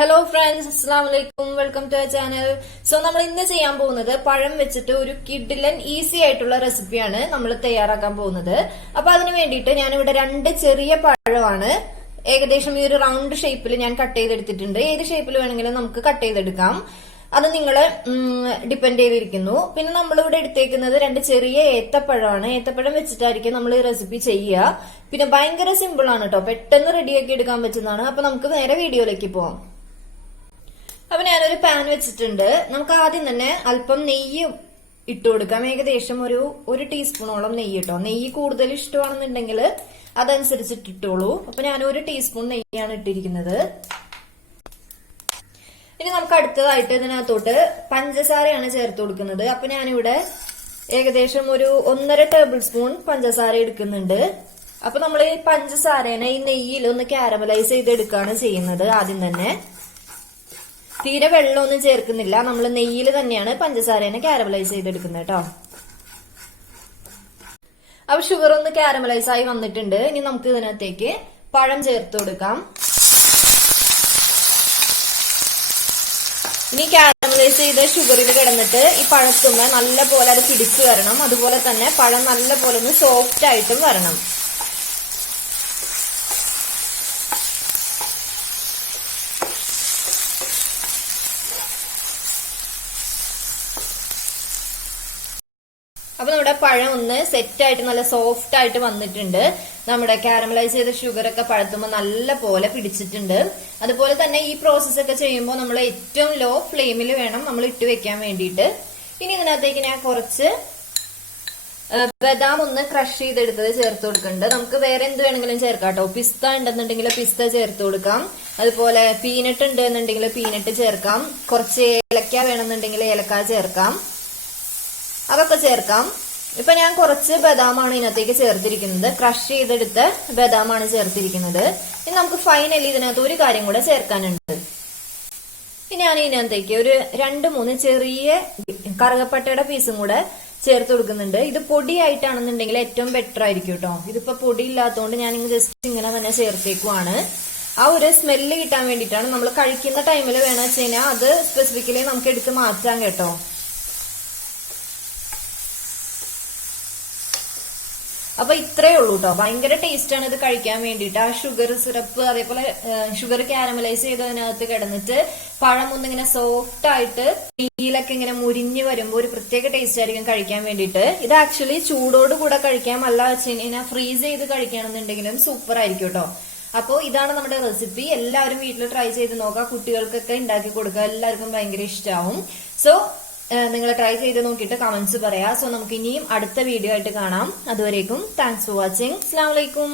Hello friends, അസ്സലാമു അലൈക്കും. Welcome to our channel. So നമ്മൾ ഇന്ന് ചെയ്യാൻ പോകുന്നത് പഴം വെച്ചിട്ട് ഒരു കിഡിലൻ ഈസി ആയിട്ടുള്ള റെസിപ്പിയാണ് നമ്മൾ തയ്യാറാക്കാൻ പോകുന്നത്. അപ്പൊ അതിന് വേണ്ടിയിട്ട് ഞാനിവിടെ 2 ചെറിയ പഴമാണ് ഏകദേശം ഈ ഒരു റൗണ്ട് ഷേപ്പിൽ ഞാൻ കട്ട് ചെയ്തെടുത്തിട്ടുണ്ട്. ഏത് ഷേപ്പിൽ വേണമെങ്കിലും നമുക്ക് കട്ട് ചെയ്തെടുക്കാം. അത് നിങ്ങളെ ഡിപ്പെൻഡ് ചെയ്തിരിക്കുന്നു. പിന്നെ നമ്മളിവിടെ എടുത്തേക്കുന്നത് 2 ചെറിയ ഏത്തപ്പഴമാണ്. ഏത്തപ്പഴം വെച്ചിട്ടായിരിക്കും നമ്മൾ ഈ റെസിപ്പി ചെയ്യുക. പിന്നെ ഭയങ്കര സിമ്പിൾ ആണ് കേട്ടോ, പെട്ടെന്ന് റെഡിയാക്കി എടുക്കാൻ പറ്റുന്നതാണ്. അപ്പൊ നമുക്ക് നേരെ വീഡിയോയിലേക്ക് പോവാം. അപ്പൊ ഞാനൊരു പാൻ വെച്ചിട്ടുണ്ട്. നമുക്ക് ആദ്യം തന്നെ അല്പം നെയ്യ് ഇട്ട് കൊടുക്കാം. ഏകദേശം ഒരു ടീസ്പൂണോളം നെയ്യ് ഇട്ടോ. നെയ്യ് കൂടുതൽ ഇഷ്ടമാണെന്നുണ്ടെങ്കിൽ അതനുസരിച്ചിട്ട് ഇട്ടോളൂ. അപ്പൊ ഞാൻ 1 ടീസ്പൂൺ നെയ്യാണ് ഇട്ടിരിക്കുന്നത്. ഇനി നമുക്ക് അടുത്തതായിട്ട് ഇതിനകത്തോട്ട് പഞ്ചസാരയാണ് ചേർത്ത് കൊടുക്കുന്നത്. അപ്പൊ ഞാനിവിടെ ഏകദേശം ഒരു 1.5 ടേബിൾ സ്പൂൺ പഞ്ചസാര എടുക്കുന്നുണ്ട്. അപ്പൊ നമ്മൾ ഈ പഞ്ചസാരനെ ഈ നെയ്യിൽ ഒന്ന് കാരമലൈസ് ചെയ്തെടുക്കുകയാണ് ചെയ്യുന്നത്. ആദ്യം തന്നെ തീരെ വെള്ളമൊന്നും ചേർക്കുന്നില്ല, നമ്മൾ നെയ്യിൽ തന്നെയാണ് പഞ്ചസാരനെ കാരമലൈസ് ചെയ്തെടുക്കുന്നത് കേട്ടോ. അപ്പൊ ഷുഗർ ഒന്ന് കാരമലൈസ് ആയി വന്നിട്ടുണ്ട്. ഇനി നമുക്ക് ഇതിനകത്തേക്ക് പഴം ചേർത്ത് കൊടുക്കാം. ഇനി കാരമലൈസ് ചെയ്ത് ഷുഗറിൽ കിടന്നിട്ട് ഈ പഴത്തുമ്മ നല്ല പോലെ അത് പിടിച്ചു വരണം. അതുപോലെ തന്നെ പഴം നല്ല പോലെ ഒന്ന് സോഫ്റ്റ് ആയിട്ടും വരണം. അപ്പൊ നമ്മുടെ പഴം ഒന്ന് സെറ്റ് ആയിട്ട് നല്ല സോഫ്റ്റ് ആയിട്ട് വന്നിട്ടുണ്ട്. നമ്മുടെ കാരമലൈസ് ചെയ്ത ഷുഗർ ഒക്കെ പഴത്തുമ്പോൾ നല്ല പോലെ പിടിച്ചിട്ടുണ്ട്. അതുപോലെ തന്നെ ഈ പ്രോസസ് ഒക്കെ ചെയ്യുമ്പോൾ നമ്മൾ ഏറ്റവും ലോ ഫ്ലെയിമിൽ വേണം നമ്മൾ ഇട്ട് വെക്കാൻ വേണ്ടിയിട്ട്. ഇനി ഇതിനകത്തേക്ക് ഞാൻ കുറച്ച് ബദാം ഒന്ന് ക്രഷ് ചെയ്തെടുത്തത് ചേർത്ത് കൊടുക്കുന്നുണ്ട്. നമുക്ക് വേറെ എന്ത് വേണമെങ്കിലും ചേർക്കാം കേട്ടോ. പിസ്ത ഉണ്ടെന്നുണ്ടെങ്കിൽ പിസ്ത ചേർത്ത് കൊടുക്കാം. അതുപോലെ പീനട്ട് ഉണ്ട് എന്നുണ്ടെങ്കിൽ പീനട്ട് ചേർക്കാം. കുറച്ച് ഏലക്ക വേണമെന്നുണ്ടെങ്കിൽ ഏലക്ക ചേർക്കാം. അതൊക്കെ ചേർക്കാം. ഇപ്പൊ ഞാൻ കുറച്ച് ബദാമാണ് ഇതിനകത്തേക്ക് ചേർത്തിരിക്കുന്നത്. ക്രഷ് ചെയ്തെടുത്ത ബദാമാണ് ചേർത്തിരിക്കുന്നത്. ഇനി നമുക്ക് ഫൈനലി ഇതിനകത്ത് ഒരു കാര്യം കൂടെ ചേർക്കാനുണ്ട്. ഇനി ഞാൻ ഇതിനകത്തേക്ക് ഒരു 2-3 ചെറിയ കറുകപ്പട്ടയുടെ പീസും കൂടെ ചേർത്ത് കൊടുക്കുന്നുണ്ട്. ഇത് പൊടിയായിട്ടാണെന്നുണ്ടെങ്കിൽ ഏറ്റവും ബെറ്റർ ആയിരിക്കും കേട്ടോ. ഇതിപ്പോ പൊടി ഇല്ലാത്തതുകൊണ്ട് ഞാൻ ജസ്റ്റ് ഇങ്ങനെ തന്നെ ചേർത്തേക്കുവാണ്. ആ ഒരു സ്മെല്ല് കിട്ടാൻ വേണ്ടിയിട്ടാണ്. നമ്മൾ കഴിക്കുന്ന ടൈമിൽ വേണമെന്ന് വെച്ച് കഴിഞ്ഞാൽ അത് സ്പെസിഫിക്കലി നമുക്ക് എടുത്ത് മാറ്റാം കേട്ടോ. അപ്പൊ ഇത്രയേ ഉള്ളൂ കേട്ടോ. ഭയങ്കര ടേസ്റ്റ് ആണ് ഇത് കഴിക്കാൻ വേണ്ടിയിട്ട്. ആ ഷുഗർ സിറപ്പ് അതേപോലെ ഷുഗർ കാരമലൈസ് ചെയ്തതിനകത്ത് കിടന്നിട്ട് പഴം ഒന്നിങ്ങനെ സോഫ്റ്റ് ആയിട്ട് നെയ്യിലൊക്കെ ഇങ്ങനെ മുരിഞ്ഞ് വരുമ്പോൾ ഒരു പ്രത്യേക ടേസ്റ്റ് ആയിരിക്കും കഴിക്കാൻ വേണ്ടിയിട്ട്. ഇത് ആക്ച്വലി ചൂടോട് കൂടെ കഴിക്കാം, അല്ല വെച്ച് കഴിഞ്ഞാൽ ഫ്രീസ് ചെയ്ത് കഴിക്കുകയാണെന്നുണ്ടെങ്കിലും സൂപ്പർ ആയിരിക്കും കേട്ടോ. അപ്പോൾ ഇതാണ് നമ്മുടെ റെസിപ്പി. എല്ലാവരും വീട്ടിൽ ട്രൈ ചെയ്ത് നോക്കുക. കുട്ടികൾക്കൊക്കെ ഉണ്ടാക്കി കൊടുക്കുക. എല്ലാവർക്കും ഭയങ്കര ഇഷ്ടമാവും. സോ നിങ്ങൾ ട്രൈ ചെയ്ത് നോക്കിയിട്ട് കമന്റ്സ് പറയാം. സോ നമുക്ക് ഇനിയും അടുത്ത വീഡിയോ ആയിട്ട് കാണാം. അതുവരേക്കും താങ്ക്സ് ഫോർ വാച്ചിങ്. അസ്സലാമു അലൈക്കും.